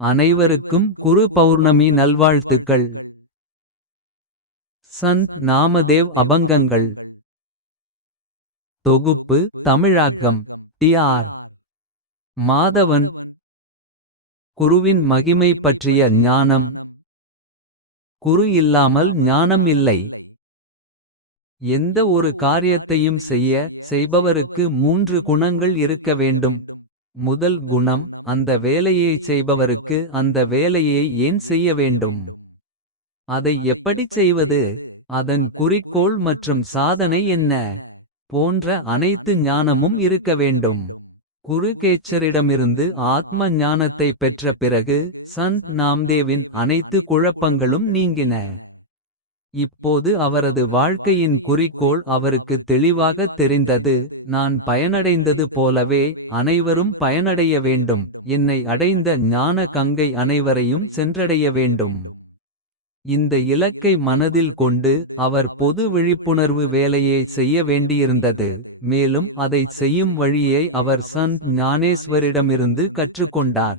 அனைவருக்கும் குரு பௌர்ணமி நல்வாழ்த்துக்கள். சந்த் நாமதேவ் அபங்கங்கள். தொகுப்பு தமிழாக்கம் டி.ஆர். மாதவன். குருவின் மகிமை பற்றிய ஞானம். குரு இல்லாமல் ஞானம் இல்லை. எந்த ஒரு காரியத்தையும் செய்ய. செய்பவருக்கு மூன்று குணங்கள் இருக்க வேண்டும். முதல் குணம் அந்த வேலையைச் செய்பவருக்கு அந்த வேலையை ஏன் செய்ய வேண்டும். அதை எப்படிச் செய்வது அதன் குறிக்கோள் மற்றும் சாதனை என்ன. போன்ற அனைத்து ஞானமும் இருக்க வேண்டும். குருகேச்சரிடமிருந்து ஆத்ம ஞானத்தைப் பெற்ற பிறகு. சந்த் நாம்தேவின் அனைத்து குழப்பங்களும் நீங்கின. இப்போது அவரது வாழ்க்கையின் குறிக்கோள் அவருக்கு தெளிவாகத் தெரிந்தது. நான் பயனடைந்தது போலவே அனைவரும் பயனடைய வேண்டும். என்னை அடைந்த ஞான கங்கை அனைவரையும் சென்றடைய வேண்டும். இந்த இலக்கை மனதில் கொண்டு அவர் பொது விழிப்புணர்வு வேலையை செய்ய வேண்டியிருந்தது. மேலும் அதைச் செய்யும் வழியை அவர் சந்த் ஞானேஸ்வரிடமிருந்து கற்றுக்கொண்டார்.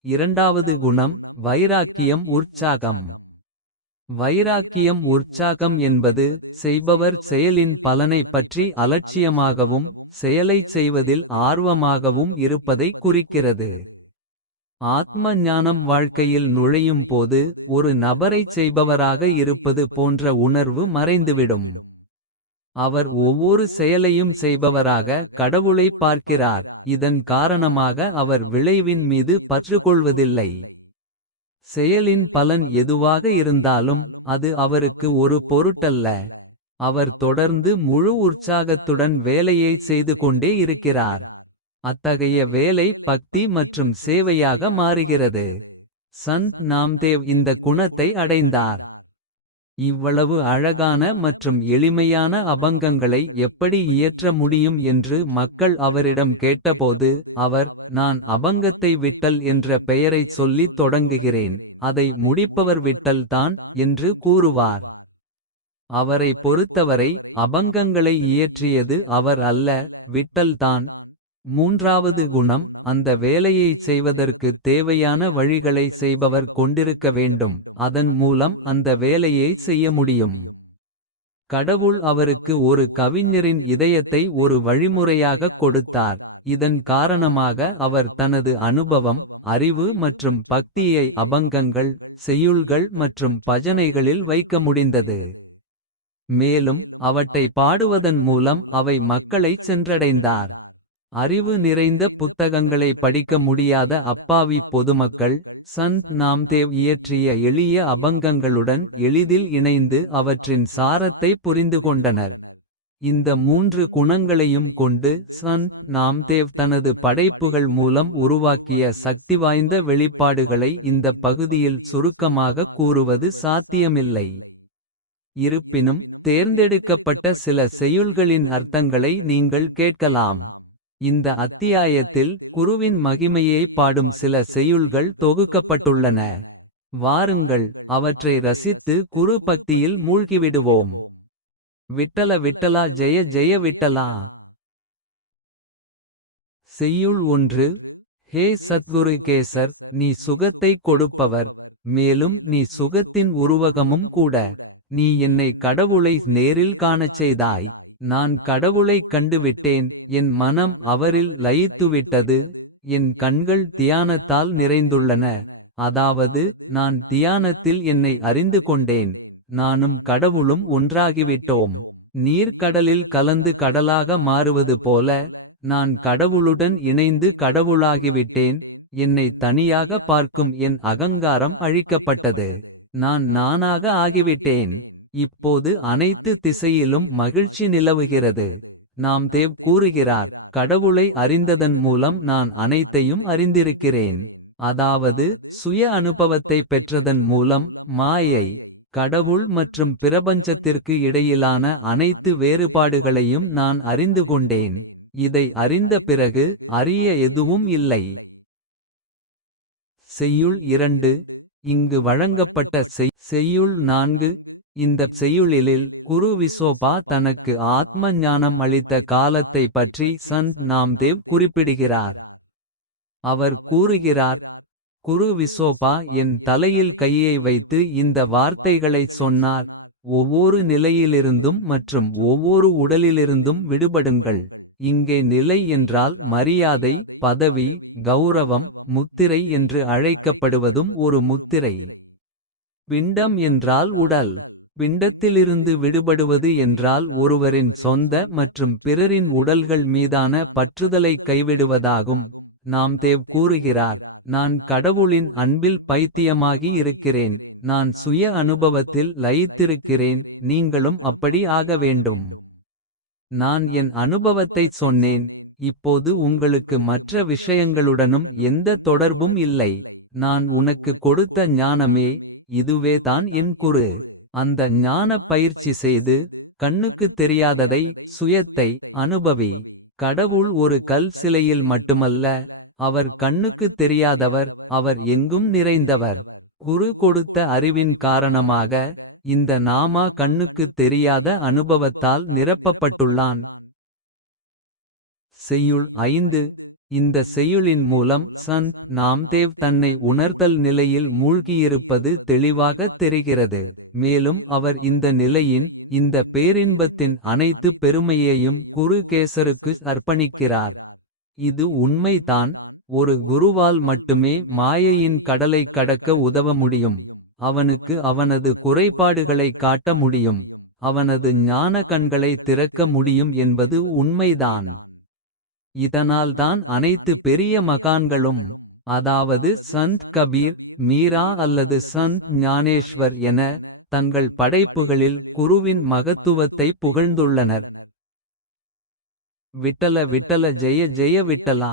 இரண்டாவது குணம் வைராக்கியம் உற்சாகம். வைராக்கியம் உற்சாகம் என்பது செய்பவர் செயலின் பலனைப் பற்றி அலட்சியமாகவும். செயலைச் செய்வதில் ஆர்வமாகவும் இருப்பதை குறிக்கிறது. ஆத்ம ஞானம் வாழ்க்கையில் நுழையும் போது. ஒரு நபரைச் செய்பவராக இருப்பது போன்ற உணர்வு மறைந்துவிடும். அவர் ஒவ்வொரு செயலையும் செய்பவராக கடவுளைப் பார்க்கிறார். இதன் காரணமாக அவர் விளைவின் மீது பற்றுக்கொள்வதில்லை. செயலின் பலன் எதுவாக இருந்தாலும் அது அவருக்கு ஒரு பொருட்டல்ல. அவர் தொடர்ந்து முழு உற்சாகத்துடன் வேலையைச் செய்து கொண்டே இருக்கிறார். அத்தகைய வேலை பக்தி மற்றும் சேவையாக மாறுகிறது. சந்த் நாம்தேவ் இந்த குணத்தை அடைந்தார். இவ்வளவு அழகான மற்றும் எளிமையான அபங்கங்களை எப்படி இயற்ற முடியும் என்று மக்கள் அவரிடம் கேட்டபோது. அவர் நான் அபங்கத்தை விட்டல் என்ற பெயரைச் சொல்லித் தொடங்குகிறேன். அதை முடிப்பவர் விட்டல் தான் என்று கூறுவார். அவரை பொறுத்தவரை அபங்கங்களை இயற்றியது அவர் அல்ல விட்டல்தான். மூன்றாவது குணம் அந்த வேலையைச் செய்வதற்கு தேவையான வழிகளை செய்பவர் கொண்டிருக்க வேண்டும். அதன் மூலம் அந்த வேலையை செய்ய முடியும். கடவுள் அவருக்கு ஒரு கவிஞரின் இதயத்தை ஒரு வழிமுறையாகக் கொடுத்தார். இதன் காரணமாக அவர் தனது அனுபவம் அறிவு மற்றும் பக்தியை அபங்கங்கள். செய்யுள்கள் மற்றும் பஜனைகளில் வைக்க முடிந்தது. மேலும் அவற்றை பாடுவதன் மூலம் அவை மக்களைச் சென்றடைந்தார். அறிவு நிறைந்த புத்தகங்களை படிக்க முடியாத அப்பாவி பொதுமக்கள். சந்த் நாம்தேவ் இயற்றிய எளிய அபங்கங்களுடன் எளிதில் இணைந்து அவற்றின் சாரத்தை புரிந்துகொண்டனர். இந்த மூன்று குணங்களையும் கொண்டு சந்த் நாம்தேவ் தனது படைப்புகள் மூலம் உருவாக்கிய சக்திவாய்ந்த வெளிப்பாடுகளை இந்த பகுதியில் சுருக்கமாக கூறுவது சாத்தியமில்லை. இருப்பினும் தேர்ந்தெடுக்கப்பட்ட சில செய்யுள்களின் அர்த்தங்களை நீங்கள் கேட்கலாம். இந்த அத்தியாயத்தில் குருவின் மகிமையை பாடும் சில செய்யுள்கள் தொகுக்கப்பட்டுள்ளன. வாருங்கள் அவற்றை ரசித்து குரு பக்தியில் மூழ்கிவிடுவோம். விட்டல விட்டலா ஜெய ஜெய விட்டலா. செய்யுள் ஒன்று ஹே சத்குரு கேசர் நீ சுகத்தைக் கொடுப்பவர். மேலும் நீ சுகத்தின் உருவகமும் கூட. நீ என்னை கடவுளை நேரில் காணச் செய்தாய். நான் கடவுளைக் கண்டுவிட்டேன் என் மனம் அவரில் லயித்துவிட்டது. என் கண்கள் தியானத்தால் நிறைந்துள்ளன. அதாவது நான் தியானத்தில் என்னை அறிந்து கொண்டேன். நானும் கடவுளும் ஒன்றாகிவிட்டோம். நீர்க்கடலில் கலந்து கடலாக மாறுவது போல. நான் கடவுளுடன் இணைந்து கடவுளாகிவிட்டேன். என்னை தனியாக பார்க்கும் என் அகங்காரம் அழிக்கப்பட்டது. நான் நானாக ஆகிவிட்டேன். இப்போது அனைத்து திசையிலும் மகிழ்ச்சி நிலவுகிறது. நாம் தேவ் கூறுகிறார் கடவுளை அறிந்ததன் மூலம் நான் அனைத்தையும் அறிந்திருக்கிறேன். அதாவது சுய அனுபவத்தை பெற்றதன் மூலம் மாயை. கடவுள் மற்றும் பிரபஞ்சத்திற்கு இடையிலான அனைத்து வேறுபாடுகளையும் நான் அறிந்து கொண்டேன். இதை அறிந்த பிறகு அறிய எதுவும் இல்லை. செய்யுள் இரண்டு இங்கு வழங்கப்பட்ட செய் செய்யுள் நான்கு இந்தப் செய்யுளிலில் குரு விசோபா தனக்கு ஆத்ம ஞானம் அளித்த காலத்தை பற்றி சந்த் நாம்தேவ் குறிப்பிடுகிறார். அவர் கூறுகிறார் குரு விசோபா என் தலையில் கையை வைத்து இந்த வார்த்தைகளைச் சொன்னார். ஒவ்வொரு நிலையிலிருந்தும் மற்றும் ஒவ்வொரு உடலிலிருந்தும் விடுபடுங்கள். இங்கே நிலை என்றால் மரியாதை பதவி கௌரவம் முத்திரை என்று அழைக்கப்படுவதும் ஒரு முத்திரை. பிண்டம் என்றால் உடல் பிண்டத்திலிருந்து விடுபடுவது என்றால் ஒருவரின் சொந்த மற்றும் பிறரின் உடல்கள் மீதான பற்றுதலை கைவிடுவதாகும். நாம் தேவ் கூறுகிறார் நான் கடவுளின் அன்பில் பைத்தியமாகி இருக்கிறேன். நான் சுய அனுபவத்தில் லயித்திருக்கிறேன் நீங்களும் அப்படி ஆக வேண்டும். நான் என் அனுபவத்தைச் சொன்னேன். இப்போது உங்களுக்கு மற்ற விஷயங்களுடனும் எந்த தொடர்பும் இல்லை. நான் உனக்கு கொடுத்த ஞானமே இதுவே தான் என் குரு. அந்த ஞானப் பயிற்சி செய்து கண்ணுக்குத் தெரியாததை சுயத்தை அனுபவி. கடவுள் ஒரு கல் சிலையில் மட்டுமல்ல. அவர் கண்ணுக்குத் தெரியாதவர் அவர் எங்கும் நிறைந்தவர். குரு கொடுத்த அறிவின் காரணமாக இந்த நாமா கண்ணுக்குத் தெரியாத அனுபவத்தால் நிரப்பப்பட்டுள்ளான். செய்யுள் ஐந்து இந்த செய்யுளின் மூலம் சந்த் நாம்தேவ் தன்னை உணர்தல் நிலையில் மூழ்கியிருப்பது தெளிவாகத் தெரிகிறது. மேலும் அவர் இந்த நிலையின் இந்த பேரின்பத்தின் அனைத்து பெருமையையும் குரு கேசருக்கு அர்ப்பணிக்கிறார். இது உண்மைதான் ஒரு குருவால் மட்டுமே மாயையின் கடலைக் கடக்க உதவ முடியும். அவனுக்கு அவனது குறைபாடுகளைக் காட்ட முடியும். அவனது ஞான கண்களை திறக்க முடியும் என்பது உண்மைதான். இதனால்தான் அனைத்து பெரிய மகான்களும் அதாவது சந்த் கபீர் மீரா அல்லது சந்த் ஞானேஷ்வர் என தங்கள் படைப்புகளில் குருவின் மகத்துவத்தை புகழ்ந்துள்ளனர். விட்டல விட்டல ஜெய ஜெய விட்டலா.